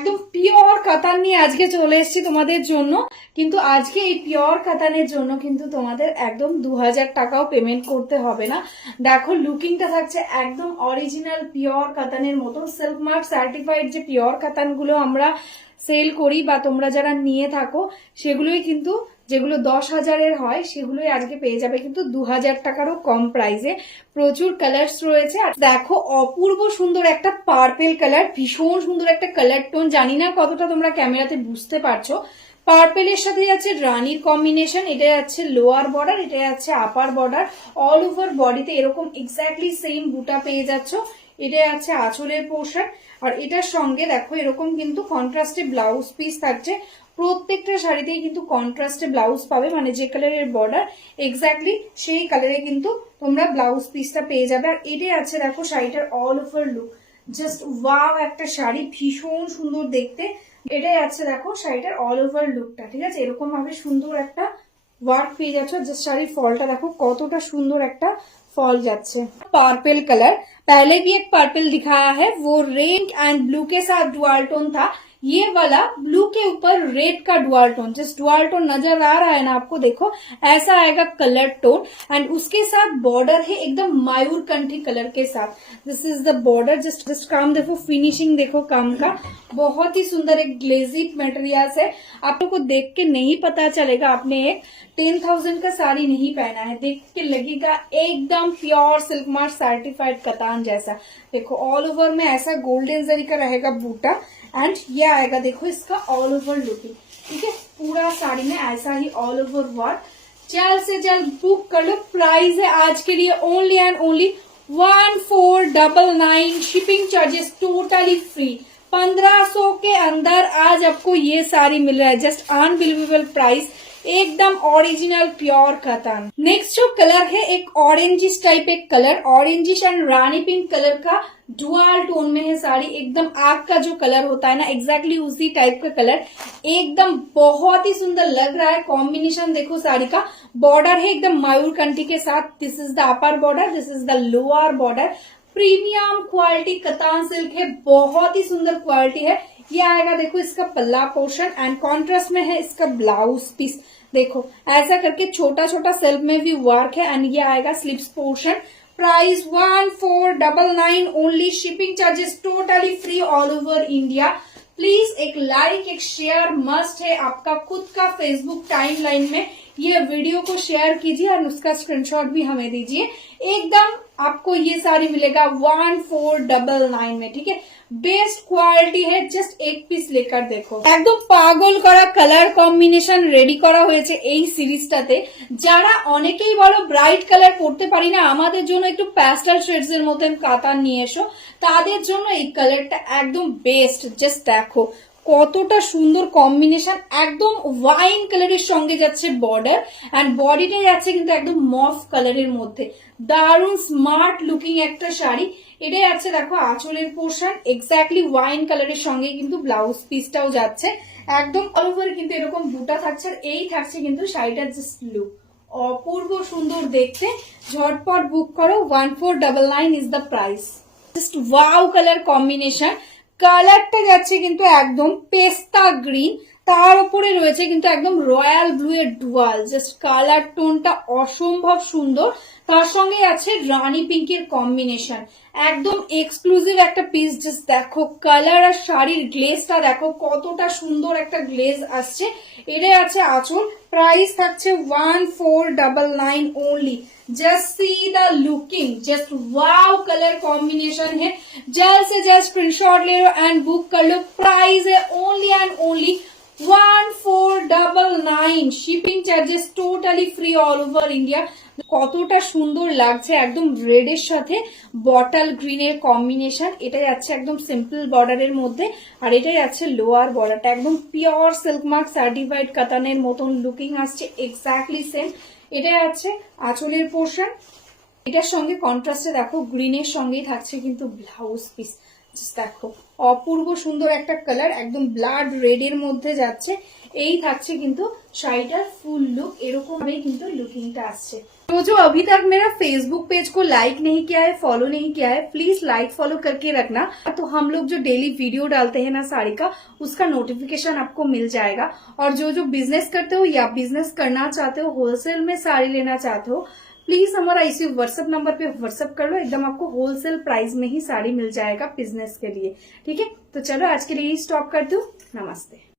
একদম পিওর কাতান নিয়ে আজকে চলে এসেছি তোমাদের জন্য। কিন্তু আজকে এই পিওর কাতানের জন্য কিন্তু তোমাদের একদম 2000 টাকাও পেমেন্ট করতে হবে না। দেখো লুকিংটা থাকছে একদম অরিজিনাল পিওর কাতানের মতো। সিল্ক মার্ক সার্টিফাইড যে পিওর কাতানগুলো আমরা সেল করি বা তোমরা যারা নিয়ে থাকো সেগুলোই কিন্তু, যেগুলো 10,000-এর হয় সেগুলোই আজকে পেয়ে যাবে কিন্তু 2000 টাকারও কম প্রাইসে। প্রচুর কালার্স রয়েছে। আর দেখো অপূর্ব সুন্দর একটা পার্পেল কালার, ভীষণ সুন্দর একটা কালার টোন। জানি না কতটা তোমরা ক্যামেরাতে বুঝতে পারছো। পার্পেলের সাথে যাচ্ছে রানির কম্বিনেশন, এটা যাচ্ছে লোয়ার বর্ডার, এটা যাচ্ছে আপার বর্ডার। অল ওভার বডিতে এরকম এক্স্যাক্টলি সেম বুটা পেয়ে যাচ্ছ। এটা যাচ্ছে আঁচলের পোর্শন। আর এটার সঙ্গে দেখো এরকম কিন্তু কন্ট্রাস্টে ব্লাউজ পিস থাকছে। প্রত্যেকটা শাড়িতেই কিন্তু কন্ট্রাস্টে ব্লাউজ পাবে, মানে যে কালারের বর্ডার এক্স্যাক্টলি সেই কালারে কিন্তু তোমরা ব্লাউজ পিসটা পেয়ে যাবে। আর এটাই আছে দেখো শাড়িটার all over look, just wow একটা শাড়ি, ভীষণ সুন্দর দেখতে। এটাই আছে দেখো শাড়িটার অল ওভার লুকটা, ঠিক আছে। এরকম ভাবে সুন্দর একটা ওয়ার্ক পেয়ে যাচ্ছ। জাস্ট শাড়ির ফলটা দেখো কতটা সুন্দর একটা फॉल যাচ্ছে। पर्पल कलर पहले भी एक पर्पल दिखाया है, वो रेड एंड ब्लू के साथ डुअल टोन था। ये वाला ब्लू के ऊपर रेड का dual tone, just dual tone नजर आ रहा है ना आपको, देखो ऐसा आएगा कलर टोन। एंड उसके साथ बॉर्डर है एकदम मयूर कंठी कलर के साथ। This is the border. Just काम देखो, फिनिशिंग देखो काम का, बहुत ही सुंदर एक ग्लेजी मटेरियल्स है। आप लोग को देख के नहीं पता चलेगा आपने एक 10,000 का साड़ी नहीं पहना है, देख के लगेगा एकदम प्योर सिल्क मार्क सर्टिफाइड कतान जैसा। देखो ऑल ओवर में ऐसा गोल्डन जरी का रहेगा बूटा। एंड ये आएगा देखो इसका ऑल ओवर लुकिंग, ठीक है। पूरा साड़ी में ऐसा ही ऑल ओवर वर्क। जल्द से जल्द बुक कर लो। प्राइस है आज के लिए only and only 1499। Shipping charges totally free. 1500 के अंदर आज आपको ये साड़ी मिल रहा है। जस्ट अनबिलीवेबल प्राइस, एकदम ओरिजिनल प्योर कतान। नेक्स्ट जो कलर है एक ऑरेंजिश टाइप एक colour, orangish and Rani pink colour का डुअल टोन में है साड़ी। एकदम आग का जो कलर होता है ना, एग्जैक्टली उसी टाइप का कलर, एकदम बहुत ही सुंदर लग रहा है। कॉम्बिनेशन देखो साड़ी का। बॉर्डर है एकदम मयूर कंठी के साथ। This is the upper border, this is the lower border. Premium quality Katan silk है, बहुत ही सुंदर क्वालिटी है। ये आएगा देखो इसका पल्ला पोर्शन एंड कॉन्ट्रास्ट में है इसका ब्लाउज पीस। देखो ऐसा करके छोटा छोटा सेल्फ में भी वर्क है। एंड ये आएगा sleeves portion. Price 1499 only. Shipping charges totally free all over India. Please एक लाइक एक शेयर मस्ट है आपका खुद का फेसबुक टाइमलाइन में। ये वीडियो को शेयर कीजिए और उसका स्क्रीनशॉट भी हमें दीजिए। एकदम आपको ये साड़ी मिलेगा 1499 में, ठीक है। बेस्ट क्वालिटी है। जस्ट एक पीस लेकर देखो। एकदम পাগল করা কালার কম্বিনেশন রেডি করা হয়েছে এই সিরিজটাতে। যারা অনেকেই বলো ব্রাইট কালার পড়তে পারি না, আমাদের জন্য একটু প্যাস্টেল শেডস এর মতন কাতান নিয়ে এসো, তাদের জন্য এই কালারটা একদম বেস্ট। জাস্ট দেখো কতটা সুন্দর কম্বিনেশন, একদম ওয়াইন কালারের সঙ্গে যাচ্ছে বর্ডার। এন্ড বডিটা যাচ্ছে কিন্তু একদম মফ কালারের মধ্যে। দারুণ স্মার্ট লুকিং একটা শাড়ি। এটাই আছে দেখো আঁচলের পোর্শন, এক্স্যাক্টলি ওয়াইন কালারের সঙ্গে কিন্তু ব্লাউজ পিসটাও যাচ্ছে। একদম অল ওভার কিন্তু এরকম বুটা থাকছে। আর এই থাকছে কিন্তু শাড়িটার জাস্ট লুক, অপূর্ব সুন্দর দেখতে। ঝটপট বুক করো। 1499 is the price. Just wow colour combination. কালারটা যাচ্ছে কিন্তু একদম পেস্তা গ্রিন, তার উপরে রয়েছে কিন্তু একদম রয়্যাল ব্লু এর ডুয়াল। জাস্ট কালার টোনটা অসম্ভব সুন্দর। তার সঙ্গে আছে রানী পিঙ্কের কম্বিনেশন, একদম এক্সক্লুসিভ একটা পিস। জাস্ট দেখো কালার আর শাড়ির গ্লেজটা দেখো কতটা সুন্দর একটা গ্লেজ আসছে। এটাই আছে আঁচল। প্রাইস থাকছে 1499 only. Just see the looking, just wow colour combination है। जल्द से जल्द स्क्रीनशॉट ले लो एंड बुक कर लो। प्राइस है only and only 1499। Shipping charges totally free all over India. কতটা সুন্দর লাগছে, একদম রেড এর সাথে বটল গ্রিন এর কম্বিনেশন। এটা যাচ্ছে একদম সিম্পল বর্ডারের মধ্যে। আর এটা যাচ্ছে লোয়ার বর্ডারটা একদম পিওর সিল্ক মার্ক সার্টিফাইড কাতানের মতন লুকিং আসছে, এক্স্যাক্টলি সেম। এটা যাচ্ছে আঁচলের পোর্শন। এটার সঙ্গে কন্ট্রাস্টে দেখো গ্রিনের সঙ্গেই থাকছে কিন্তু ব্লাউজ পিস। দেখো অপূর্ব সুন্দর একটা কালার, একদম ব্লাড রেড এর মধ্যে যাচ্ছে। এই থাকছে কিন্তু শাড়িটার ফুল लुक, এরকম ভাবে কিন্তু लुकिंगটা আসছে। तो जो अभी तक मेरा फेसबुक पेज को लाइक नहीं किया है, फॉलो नहीं किया है, प्लीज लाइक फॉलो करके रखना। तो हम लोग जो डेली वीडियो डालते हैं ना साड़ी का, उसका नोटिफिकेशन आपको मिल जाएगा। और जो जो बिजनेस करते हो या बिजनेस करना चाहते हो, होलसेल में साड़ी लेना चाहते हो, प्लीज हमारा इसी व्हाट्सएप नंबर पे व्हाट्सएप कर लो, एकदम आपको होलसेल प्राइस में ही साड़ी मिल जाएगा बिजनेस के लिए। ठीक है, तो चलो आज के लिए स्टॉप करती हूँ। नमस्ते।